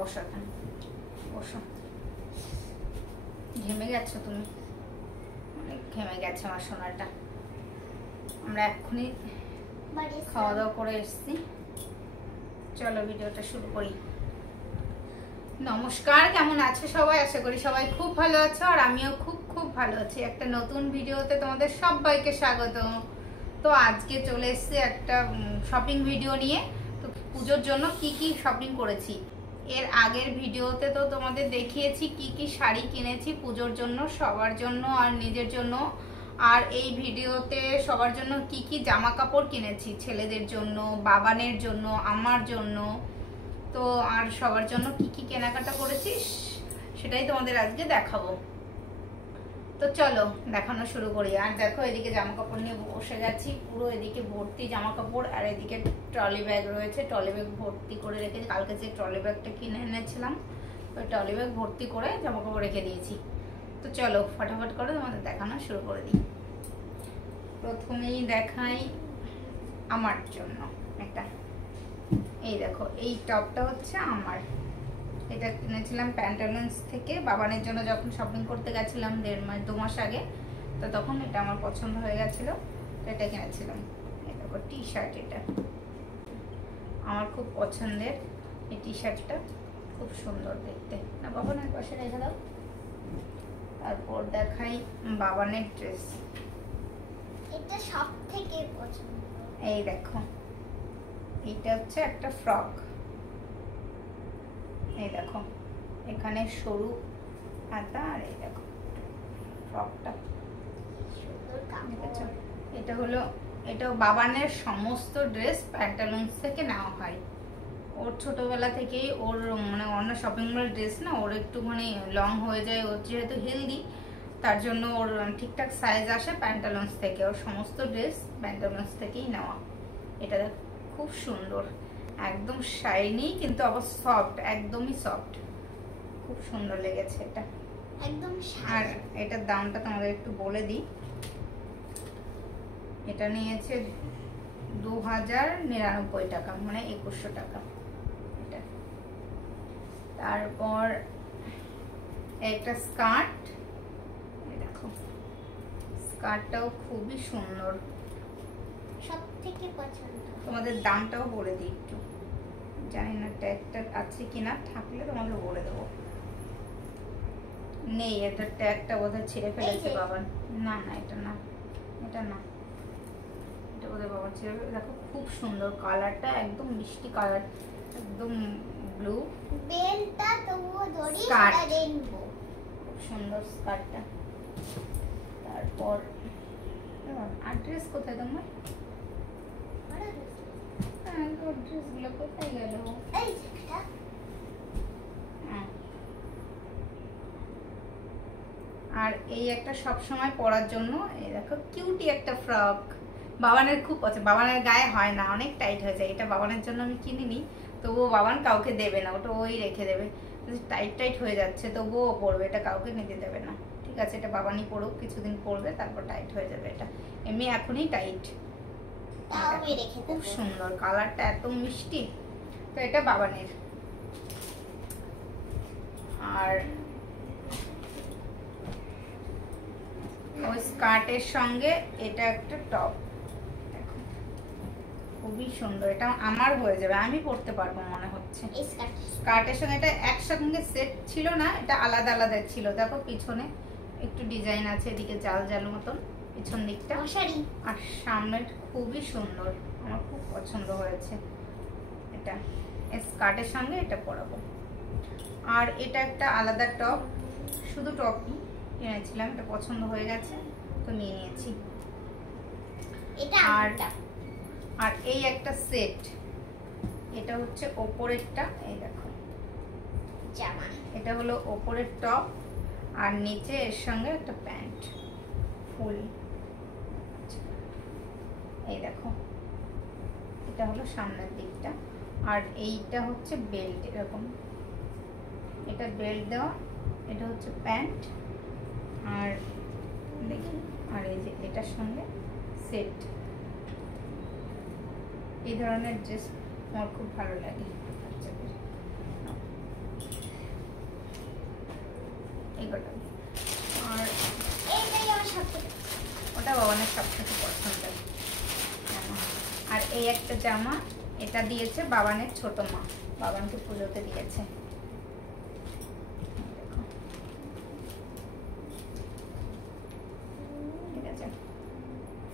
বসো এখানে, বসো। ঘেমে গেছো তুমি, অনেক ঘেমে গেছে আমার সোনাটা। আমরা এক্ষুনি খাওয়া দাওয়া করে এসেছি। চলো ভিডিওটা শুরু করি। নমস্কার, কেমন আছো সবাই? আশা করি সবাই খুব ভালো আছো, আর আমিও খুব খুব ভালো আছি। একটা নতুন ভিডিওতে তোমাদের সবাইকে স্বাগত। তো আজকে চলে এসেছি একটা শপিং ভিডিও নিয়ে। তো পুজোর জন্য কি কি শপিং করেছি, এর আগের ভিডিওতে তো তোমাদের দেখিয়েছি কি কি শাড়ি কিনেছি পুজোর জন্য, সবার জন্য আর নিজের জন্য। আর এই ভিডিওতে সবার জন্য কি কি জামা কাপড় কিনেছি, ছেলেদের জন্য, বাবানের জন্য, আমার জন্য। তো আর সবার জন্য কি কি কেনাকাটা করেছিস সেটাই তোমাদের আজকে দেখাবো। তো চলো দেখানো শুরু করি। আর দেখো এদিকে জামা কাপড় নিয়ে বসে গেছি, পুরো এদিকে ভর্তি জামা কাপড়, আর এদিকে ট্রলি ব্যাগ রয়েছে, ট্রলি ব্যাগ ভর্তি করে রেখেছি। কালকে যে ট্রলি ব্যাগটা কিনে এনেছিলাম, ওই ট্রলি ব্যাগ ভর্তি করে জামা কাপড় রেখে দিয়েছি। তো চলো ফটাফট করে তোমাদের দেখানো শুরু করে দিই। প্রথমেই দেখাই আমার জন্য একটা। এই দেখো, এই টপটা হচ্ছে আমার, এটা কিনেছিলাম প্যান্টালুন্স থেকে। বাবানের জন্য যখন শপিং করতে গেছিলাম 1.5 মাস আগে, তো তখন এটা আমার পছন্দ হয়ে গেছিলো, এটা কিনেছিলাম। এই দেখো টি শার্ট, এটা আমার খুব পছন্দের। এই টি শার্টটা খুব সুন্দর দেখতে। না বাবানের পাশে রেখে দাও। তারপর দেখাই বাবানের ড্রেস, এটা সব থেকে পছন্দ। এই দেখো, এটা হচ্ছে একটা ফ্রক। এই দেখো এখানে সরু হাতা, আর এই দেখো ফ্রকটা দেখেছো। এটা হলো, এটাও বাবানের সমস্ত ড্রেস প্যান্টালুন্স থেকে নেওয়া হয়। ওর ছোটবেলা থেকেই ওর মানে অন্য শপিং মলের ড্রেস না, ওর একটুখানি লং হয়ে যায়, ওর যেহেতু হেলদি, তার জন্য ওর ঠিকঠাক সাইজ আসে প্যান্টালুন্স থেকে। ওর সমস্ত ড্রেস প্যান্টালুন্স থেকেই নেওয়া। এটা খুব সুন্দর, একদম শাইনি, কিন্তু আবার সফট, একদমই সফট, খুব সুন্দর লেগেছে এটা একদম। আর এটার দামটা তোমাদের একটু বলে দিই। এটা নিয়েছে 2099 টাকা, মানে 2100 টাকা এটা। তারপর একটা স্কার্ট, দেখো স্কার্টটাও খুবই সুন্দর, সব থেকে পছন্দ। তোমাদের দামটাও বলে দিই একটু, জানি না ট্যাগটা আছে কিনা, থাকলে তোমাদের বলে দেবো। নেই, এটা ট্যাগটা বোধহয় ছিঁড়ে ফেলেছে বাবা। না না, এটা না, এটা না, এটা বোধহয় বাবা ছিঁড়ে ফেলে। দেখো খুব সুন্দর কালারটা, একদম মিষ্টি কালার, একদম ব্লু। বেলটা তবুও ধরি, স্কার্ট, সেটা রেনবো। খুব সুন্দর স্কার্টটা। তারপর আর ড্রেস কোথায় তোমার? হ্যাঁ, ড্রেসগুলো কোথায় গেল? এই একটা আর এই একটা সব সময় পরার জন্য, এই দেখো কিউটি একটা ফ্রক, বাবানের খুব পছন্দ। বাবানের গায়ে হয় না, অনেক টাইট হয়ে যায়। এটা বাবানের জন্য আমি কিনিনি, তবুও বাবান কাউকে দেবে না, ওটা ওই রেখে দেবে। টাইট টাইট হয়ে যাচ্ছে, তবুও পরবে, এটা কাউকে নিতে দেবে না। ঠিক আছে, এটা বাবানই পড়ুক, কিছুদিন পরবে, তারপর টাইট হয়ে যাবে। এটা এমনি এখনই টাইট। খুব সুন্দর কালারটা, এত মিষ্টি। তো এটা বাবানের। আর ওই স্কার্টের সঙ্গে এটা একটা টপ, দেখো খুবই সুন্দর। এটা আমার হয়ে যাবে, আমি পরতে পারবো মনে হচ্ছে। স্কার্টের সঙ্গে এটা একসঙ্গে সেট ছিল না, এটা আলাদা আলাদা ছিল। দেখো পিছনে একটু ডিজাইন আছে, এদিকে জাল জাল মতন পিছন দিকটা, আর সামনের খুবই সুন্দর, আমার খুব পছন্দ হয়েছে এটা। স্কার্টের সঙ্গে এটা পরাবো। আর এটা একটা আলাদা টপ, শুধু টপই কিনেছিলাম, এটা পছন্দ হয়ে গেছে তো নিয়ে নিয়েছি। আর এই একটা সেট, এটা হচ্ছে ওপরেরটা, এই দেখো জামা, এটা হলো ওপরের টপ, আর নিচে এর সঙ্গে একটা প্যান্ট ফুল। এই দেখো এটা হলো সামনের দিকটা, আর এইটা হচ্ছে বেল্ট, এরকম এটা বেল্ট দেওয়া, এটা হচ্ছে প্যান্ট। আর দেখি, আর এই যে এটার সঙ্গে সেট। এই ধরনের ড্রেস আমার খুব ভালো লাগে বাচ্চাদের। কটা। আর এইটাই আমার সবথেকে ওটা বাবানের সবথেকে পছন্দের জামা। আর এই একটা জামা, এটা দিয়েছে বাবানের ছোট মা, বাবানকে পুজোতে দিয়েছে। ঠিক আছে,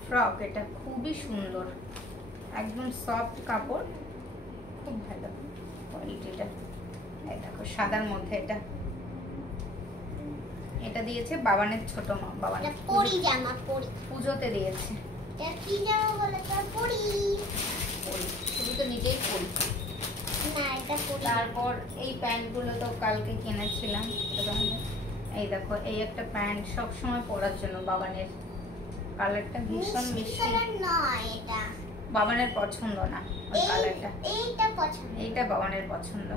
ফ্রক, এটা খুবই সুন্দর, একদম সফট কাপড়, খুব ভালো কোয়ালিটিটা। এই দেখো সাদার মধ্যে এটা, এটা দিয়েছে বাবানের ছোট মা, বাবানের এটা পরি জামা, পরি। পুজোতে দিয়েছে। এটা কি জামা বলে তো? পরি। পরি, শুধু তো নিজেই পরি। না, এটা পরি। তারপর এই প্যান্টগুলো তো কালকে কিনেছিলাম। এই দেখো, এই একটা প্যান্ট সব সময় পরার জন্য বাবানের, কালারটা ভীষণ মিষ্টি। কালার নয় এটা, বাবানের পছন্দ না ওই কালারটা, এইটা পছন্দ। এইটা বাবানের পছন্দ।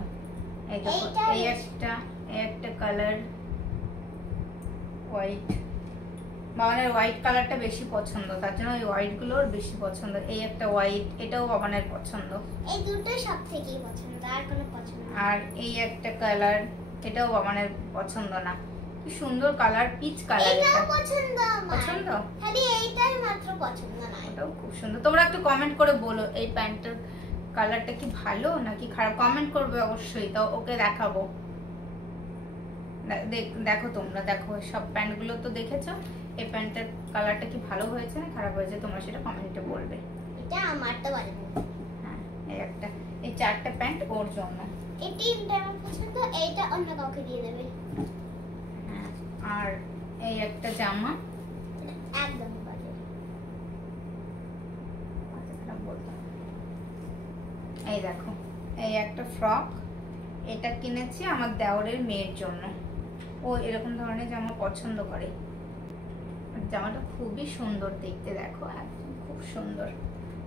এই দেখো, এই একটা কালার হোয়াইট, বাবানের হোয়াইট কালারটা বেশি পছন্দ, তার জন্য ওই হোয়াইট গুলোর বেশি পছন্দ। এই একটা হোয়াইট, এটাও বাবানের পছন্দ। এই দুটো সবথেকে পছন্দ, আর কোনো পছন্দ না। আর এই একটা কালার, এটাও বাবানের পছন্দ না। কি সুন্দর কালার, পিচ কালার। এটাও পছন্দ আমার। পছন্দ? খালি এইটাই মাত্র পছন্দ না। এটাও খুব সুন্দর। তোমরা একটু কমেন্ট করে বলো এই প্যান্টের কালারটা কি ভালো নাকি খারাপ, কমেন্ট করবে অবশ্যই, তো ওকে দেখাবো। দেখো তোমরা, দেখো সব প্যান্টগুলো তো দেখেছো, এই প্যান্টের কালারটা কি ভালো হয়েছে না খারাপ হয়েছে, তোমরা সেটা কমেন্টে বলবে। এটা আমার তো বলবো। হ্যাঁ, এই চারটা প্যান্ট ওর জন্য। এটি আমার পছন্দ, এইটা অন্য কাউকে দিয়ে দেবে। হ্যাঁ, আর এই একটা জামা, একদম বাজে। এই দেখো, এই একটা ফ্রক, এটা কিনেছি আমার দেওরের মেয়ের জন্য, ও এরকম ধরনের জামা পছন্দ করে। জামাটা খুবই সুন্দর দেখতে, দেখো একদম খুব সুন্দর,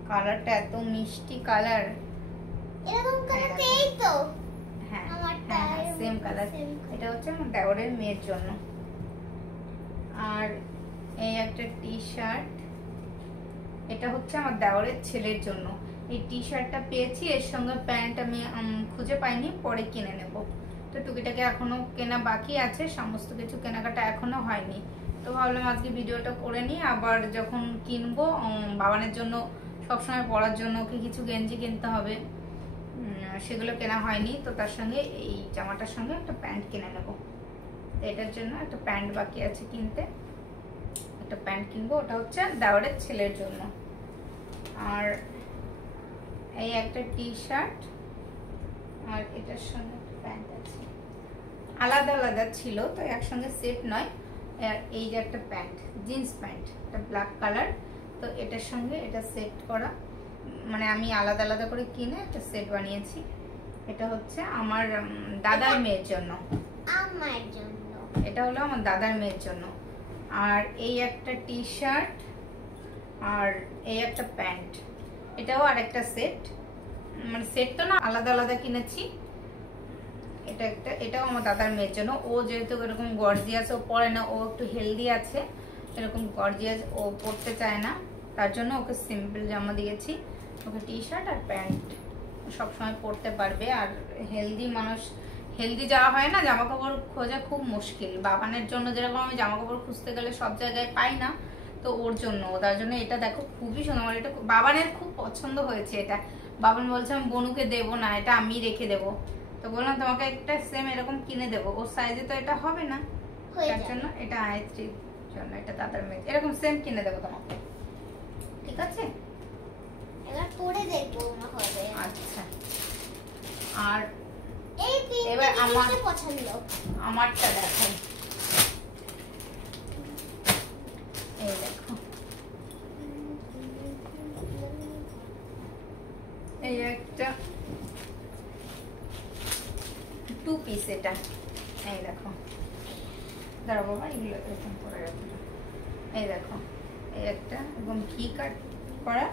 কালারটা এত মিষ্টি কালার। এরকম কালার তো এই তো হ্যাঁ, আমারটা সেম কালার। এটা হচ্ছে আমার দেওরের মেয়ের জন্য। আর এই একটা টি শার্ট, এটা হচ্ছে আমার দেওরের ছেলের জন্য। এই টি শার্টটা পেয়েছি, এর সঙ্গে প্যান্ট আমি খুঁজে পাইনি, পরে কিনে নেব। তো টুকিটাকে এখনো কেনা বাকি আছে, সমস্ত কিছু কেনাকাটা এখনো হয়নি। তো ভাবলাম আজকে ভিডিওটা করে নিই, আবার যখন কিনবো বাবানের জন্য সবসময় পরার জন্য কি কিছু গেঞ্জি কিনতে হবে, সেগুলো কেনা হয়নি। তো তার সঙ্গে এই জামাটার সঙ্গে একটা প্যান্ট কিনে নেব। এটার জন্য একটা প্যান্ট বাকি আছে কিনতে, একটা প্যান্ট কিনবো, ওটা হচ্ছে দেওরের ছেলের জন্য। আর এই একটা টি শার্ট, আর এটার সঙ্গে একটা প্যান্ট আছে, আলাদা আলাদা ছিল তো একসঙ্গে সেট নয়। আর এই যে একটা প্যান্ট, জিন্স প্যান্ট, এটা ব্ল্যাক কালার, তো এটার সঙ্গে এটা সেট করা, মানে আমি আলাদা আলাদা করে কিনে একটা সেট বানিয়েছি। এটা হচ্ছে আমার দাদার মেয়ের জন্য, আমার জন্য। এটা হলো আমার দাদার মেয়ের জন্য। আর এই একটা টি শার্ট, আর এই একটা প্যান্ট, এটাও আর একটা সেট, মানে সেট তো না, আলাদা আলাদা কিনেছি। এটাও আমার দাদার মেয়ের জন্য। ও যেহেতু এরকম গর্জিয়াস ও পরে না, ও একটু হেলদি আছে, এরকম গর্জিয়াস ও পরতে চায় না, তার জন্য ওকে সিম্পল জামা দিয়েছি। ওকে টি শার্ট আর প্যান্ট সবসময় পরতে পারবে। আর হেলদি মানুষ, হেলদি যাওয়া হয় না, জামা কাপড় খোঁজা খুব মুশকিল। বাবানের জন্য যেরকম আমি জামা কাপড় খুঁজতে গেলে সব জায়গায় পাই না, তো ওর জন্য, তার জন্য এটা দেখো খুবই সুন্দর। আমার এটা বাবানের খুব পছন্দ হয়েছে। এটা বাবান বলছে আমি বনুকে দেবো না, এটা আমি রেখে দেবো। তো বললাম তোমাকে একটা সেম এরকম কিনে দেবো, ওর সাইজে তো এটা হবে না, তার জন্য এটা আয়ত্রীর জন্য, এটা দাদার মেয়ে, এরকম সেম কিনে দেবো তোমাকে, ঠিক আছে? এবার পরে দেখবো না হবে। আচ্ছা, আর এই এবার আমার পছন্দ, আমারটা দেখাই। এই দেখো, এই একটা টু পিস, এটা এই দেখো, দাঁড়াবো বাবা, এগুলো এরকম করে রাখো। এই দেখো, এই একটা একদম ঘি কাট করা,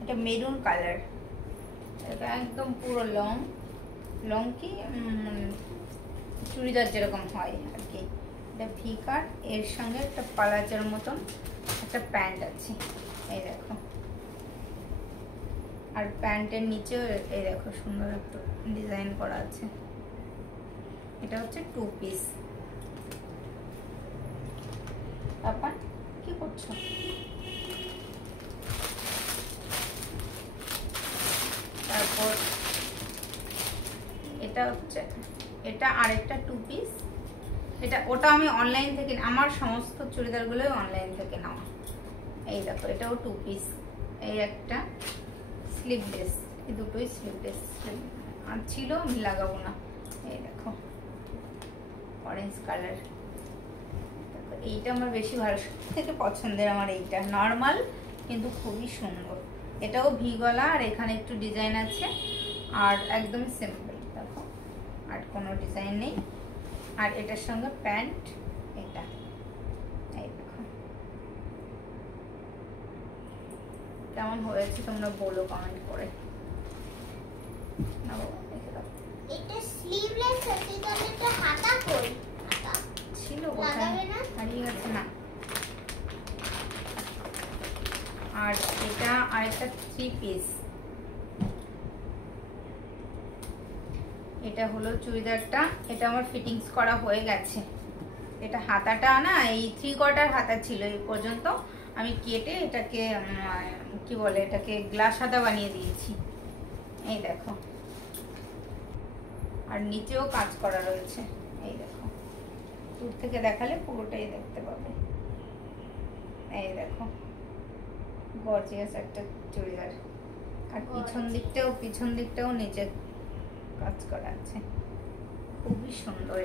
এটা মেরুন কালার, এটা একদম পুরো লং লং, কি চুড়িদার যেরকম হয় আর কি। এটা ভি কাট, এর সঙ্গে একটা পালাচার মতন একটা প্যান্ট আছে, এই দেখো। আর প্যান্টের নিচেও এই দেখো সুন্দর একটা ডিজাইন করা আছে। এটা হচ্ছে টু পিস, পাপা কি করছো? তারপর এটা হচ্ছে, এটা আরেকটা 2 পিস। ওটা আমি অনলাইন থেকে, আমার সমস্ত চুড়িদারগুলোই অনলাইন থেকে নেওয়া। এই দেখো, এটাও 2 পিস। এই একটা স্লিভলেস, এই দুটোই স্লিভলেস। আর ছিল, আমি লাগাবো না। এই দেখো অরেঞ্জ কালার। দেখো এইটা আমার বেশি ভালো, সব থেকে পছন্দের আমার এইটা। নর্মাল কিন্তু খুবই সুন্দর। এটাও ভি গলা, আর এখানে একটু ডিজাইন আছে, আর একদম সিম্পল। দেখো আর কোনো ডিজাইন নেই। আর এটার সঙ্গে প্যান্ট, এটা এই দেখো কেমন হয়েছে তোমরা বলো কমেন্ট করে। না বাবা, দেখে দাও। এটা স্লিভলেস আছে, তাহলে এটা হাতা কই? হাতা ছিল লাগাবে না? হারিয়ে গেছে না। আর এটা আরেকটা 3 পিস। এটা হলো চুড়িদারটা, এটা আমার ফিটিংস করা হয়ে গেছে। এটা হাতাটা না, এই 3/4 হাতা ছিল এই পর্যন্ত, আমি কেটে এটাকে কি বলে, এটাকে গ্লাস হাতা বানিয়ে দিয়েছি। এই দেখো, আর নিচেও কাজ করা রয়েছে। এই দেখো, দূর থেকে দেখালে পুরোটাই দেখতে পাবে। এই দেখো গর্জিয়াস একটা চুড়িদার। আর পিছন দিকটাও নিচে কাজ করা আছে, খুবই সুন্দর।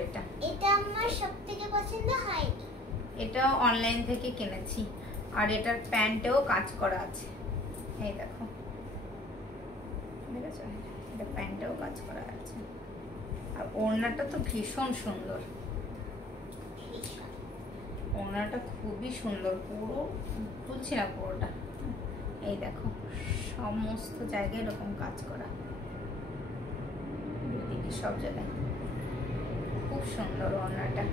এটা আমার সবথেকে পছন্দ হয়নি। এটাও অনলাইন থেকে কিনেছি। আর এটার প্যান্টেও কাজ করা আছে। এই দেখো, দেখেছো, এটা প্যান্টেও কাজ করা আছে। আর ওড়নাটা তো ভীষণ সুন্দর, ওড়নাটা খুবই সুন্দর। পুরো খুলছি না পুরোটা। এই দেখো সমস্ত জায়গায় এরকম কাজ করা, সব জায়গায় খুব সুন্দর ওড়নাটা।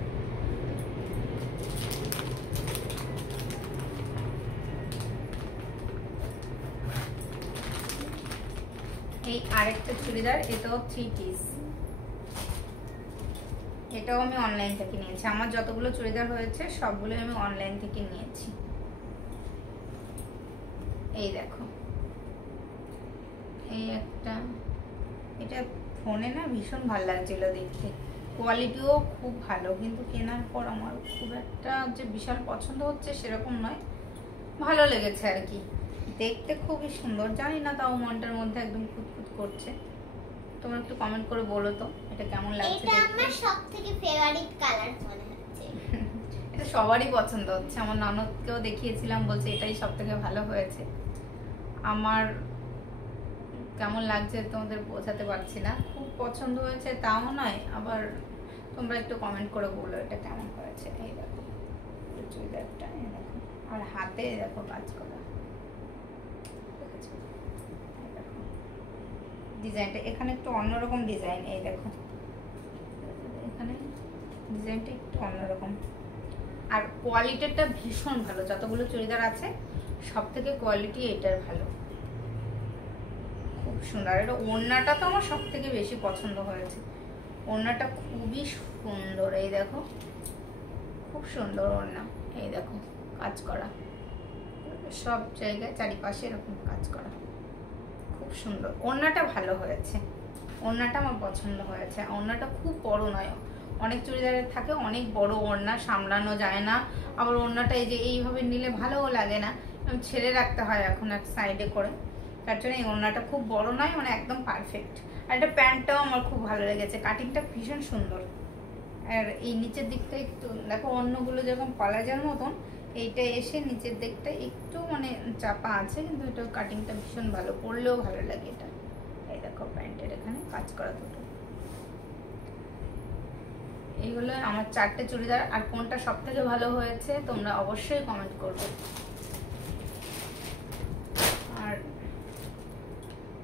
এই আরেকটা চুড়িদার, এটাও 3 পিস। এটাও আমি অনলাইন থেকে নিয়েছি। আমার যতগুলো চুড়িদার হয়েছে সবগুলো আমি অনলাইন থেকে নিয়েছি। এই দেখো, এই একটা, এটা ফোনে না ভীষণ ভালো লাগছিল দেখতে, কোয়ালিটিও খুব ভালো, কিন্তু কেনার পর আমার খুব একটা যে বিশাল পছন্দ হচ্ছে সেরকম নয়, ভালো লেগেছে আর কি। দেখতে খুবই সুন্দর, জানি না তাও মনটার মধ্যে একদম খুঁতখুত করছে। তোমরা একটু কমেন্ট করে বলো তো এটা কেমন লাগছে। এটা আমার সবথেকে ফেভারিট কালার মনে হচ্ছে। এটা সবারই পছন্দ হচ্ছে, আমার ননদকেও দেখিয়েছিলাম, বলছে এটাই সবথেকে ভালো হয়েছে। আমার কেমন লাগছে তোমাদের বোঝাতে পারছি না, খুব পছন্দ হয়েছে তাও নয়, আবার তোমরা একটু কমেন্ট করে বলো এটা কেমন হয়েছে। এই দেখো চুড়িদারটা, এই দেখো, আর হাতে দেখো কাজ করা, ডিজাইনটা এখানে একটু অন্যরকম ডিজাইন। এই দেখো এখানে ডিজাইনটা একটু অন্যরকম। আর কোয়ালিটিটা ভীষণ ভালো, যতগুলো চুড়িদার আছে সব থেকে কোয়ালিটি এটার ভালো, খুব সুন্দর। এটা ওড়নাটা তো আমার সব থেকে বেশি পছন্দ হয়েছে, ওড়নাটা খুবই সুন্দর। এই দেখো খুব সুন্দর ওড়না। এই দেখো কাজ করা, সব জায়গায় চারিপাশে এরকম কাজ করা, খুব সুন্দর। ওড়নাটা ভালো হয়েছে, ওড়নাটা আমার পছন্দ হয়েছে। ওড়নাটা খুব বড় নয়, অনেক চুড়িদারের থাকে অনেক বড় ওড়না, সামলানো যায় না। আবার ওড়নাটা এই যে এইভাবে নিলে ভালোও লাগে না, ছেড়ে রাখতে হয় এখন এক সাইডে করে, তার জন্য এই ওড়নাটা খুব বড় নয়, মানে একদম পারফেক্ট। আর এটা প্যান্টটাও আমার খুব ভালো লেগেছে, কাটিংটা ভীষণ সুন্দর। আর এই নিচের দিকটা একটু দেখো, অন্যগুলো যেরকম পালাজার মতন, এইটা এসে নিচের দিকটা একটু মানে চাপা আছে, কিন্তু এটা কাটিংটা ভীষণ ভালো, পরলেও ভালো লাগে এটা। এই দেখো প্যান্টের এখানে কাজ করা দুটো। এইগুলো আমার 4টে চুড়িদার। আর কোনটা সব থেকে ভালো হয়েছে তোমরা অবশ্যই কমেন্ট করবে। আর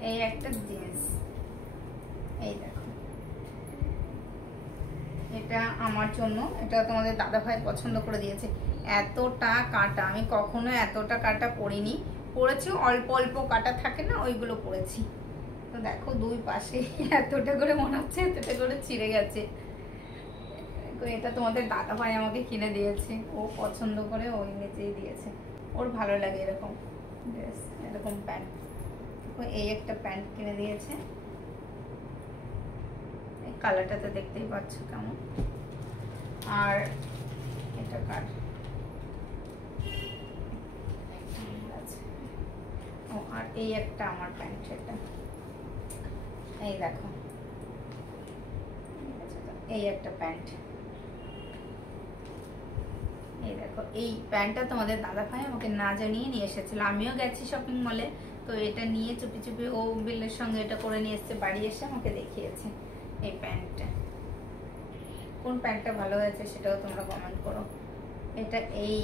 এই একটা জিন্স, এই দেখো, এটা আমার জন্য, এটা তোমাদের দাদা ভাই পছন্দ করে দিয়েছে। এতটা কাটা, আমি কখনো এতটা কাটা পরিনি, পরেছি অল্প অল্প কাটা থাকে না, ওইগুলো পরেছি। তো দেখো দুই পাশে এতটা করে মনে হচ্ছে এতটা করে ছিঁড়ে গেছে, তো এটা তোমাদের দাদা ভাই আমাকে কিনে দিয়েছে, ও পছন্দ করে ওই নিজেই দিয়েছে, ওর ভালো লাগে এরকম ড্রেস, এরকম প্যান্ট। এই একটা প্যান্ট কিনে দিয়েছে, এই কালারটা তো দেখতেই পাচ্ছ কেমন। আর এটা কার, ও আর এই একটা আমার প্যান্ট, সেটা এই দেখো, এই একটা প্যান্ট, এই দেখো এই প্যান্টটা তোমাদের দাদা ভাই আমাকে না জানিয়ে নিয়ে এসেছিল। আমিও গেছি শপিং মলে, তো এটা নিয়ে চুপি চুপি ও বিলের সঙ্গে এটা করে নিয়ে এসেছে, বাড়ি এসে আমাকে দেখিয়েছে এই প্যান্টটা। কোন প্যান্টটা ভালো হয়েছে সেটাও তোমরা কমেন্ট করো। এটা এই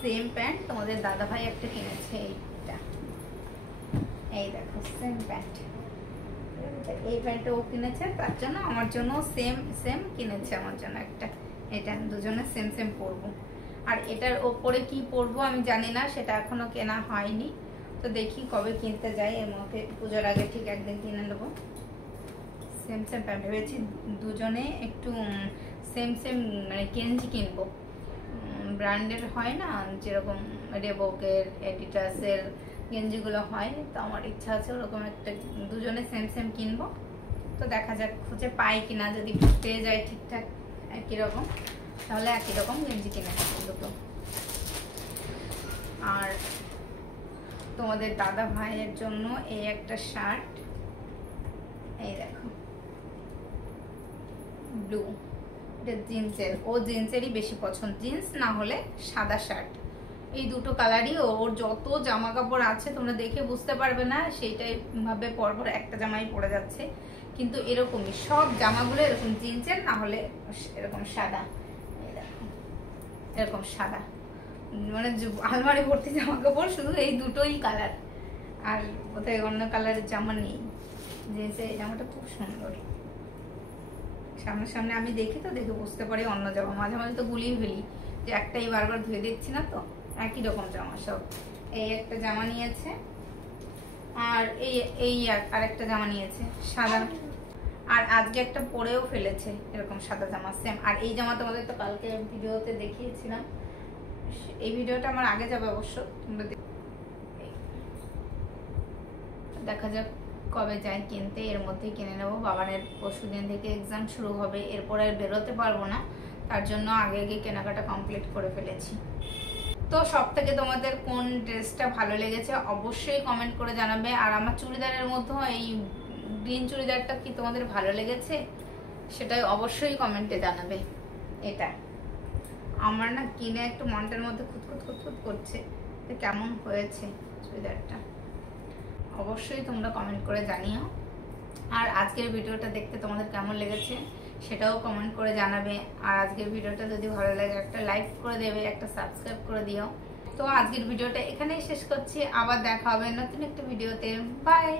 সেম প্যান্ট তোমাদের দাদা ভাই একটা কিনেছে, এইটা এই দেখো সেম প্যান্ট, এই প্যান্টটা ও কিনেছে, তার জন্য আমার জন্য সেম সেম কিনেছে আমার জন্য একটা। এটা দুজনে সেম সেম পরবো। আর এটার ওপরে কি পরবো আমি জানি না, সেটা এখনো কেনা হয়নি, তো দেখি কবে কিনতে যাই, এর মধ্যে পুজোর আগে ঠিক একদিন কিনে নেবো। সেম সেম প্যান্ট ভেবেছি দুজনে একটু সেম সেম মানে গেঞ্জি কিনবো, ব্র্যান্ডের হয় না যেরকম রেবকের, এডিডাসের গেঞ্জিগুলো হয়, তো আমার ইচ্ছা আছে ওরকম একটা দুজনে সেম সেম কিনবো। তো দেখা যাক খুঁজে পাই কিনা, যদি পেয়ে যায় ঠিকঠাক একই রকম, তাহলে একই রকম গেঞ্জি কিনে নেবো দুটো। আর তোমাদের দাদা ভাইয়ের জন্য এই একটা শার্ট, এই দেখো ব্লু, এটা জিন্সের, ও জিন্সেরই বেশি পছন্দ, জিন্স না হলে সাদা শার্ট, এই দুটো কালারই। ওর যত জামা কাপড় আছে তোমরা দেখে বুঝতে পারবে না, সেইটাই ভাবে পরপর একটা জামাই পরে যাচ্ছে, কিন্তু এরকমই সব জামাগুলো এরকম জিন্সের, না হলে এরকম সাদা, এরকম সাদা, মানে আলমারি ভর্তি জামা কাপড় শুধু এই দুটোই কালার, আর কোথায় অন্য কালারের জামা নেই। জিন্সের এই জামাটা খুব সুন্দর, সামনে সামনে আমি দেখি তো দেখে বুঝতে পারি অন্য জামা, মাঝে মাঝে তো গুলিয়ে ফেলি যে একটাই বারবার ধুয়ে দিচ্ছি না, তো একই রকম জামা সব। এই একটা জামা নিয়েছে, আর এই আরেকটা জামা নিয়েছে সাদা, আর আজকে একটা পরেও ফেলেছে এরকম সাদা জামা সেম। আর এই জামা তোমাদের তো কালকে ভিডিওতে দেখিয়েছিলাম, এই ভিডিওটা আমার আগে যাবে অবশ্য, তোমরা দেখা যাক কবে যাই কিনতে, এর মধ্যেই কিনে নেবো। বাবানের পরশুদিন থেকে এক্সাম শুরু হবে, এরপর আর বেরোতে পারবো না, তার জন্য আগে আগে কেনাকাটা কমপ্লিট করে ফেলেছি। তো সব থেকে তোমাদের কোন ড্রেসটা ভালো লেগেছে অবশ্যই কমেন্ট করে জানাবে। আর আমার চুড়িদারের মধ্যে এই গ্রিন চুড়িদারটা কি তোমাদের ভালো লেগেছে সেটাই অবশ্যই কমেন্টে জানাবে। এটা আমার না কিনে একটু মনটার মধ্যে খুঁতখুত খুঁতখুত করছে, কেমন হয়েছে চুড়িদারটা অবশ্যই তোমরা কমেন্ট করে জানিও। আর আজকের ভিডিওটা দেখতে তোমাদের কেমন লেগেছে সেটাও কমেন্ট করে জানাবে। আর আজকের ভিডিওটা যদি ভালো লাগে একটা লাইক করে দেবে, একটা সাবস্ক্রাইব করে দিও। তো আজকের ভিডিওটা এখানেই শেষ করছি, আবার দেখা হবে নতুন একটা ভিডিওতে। বাই।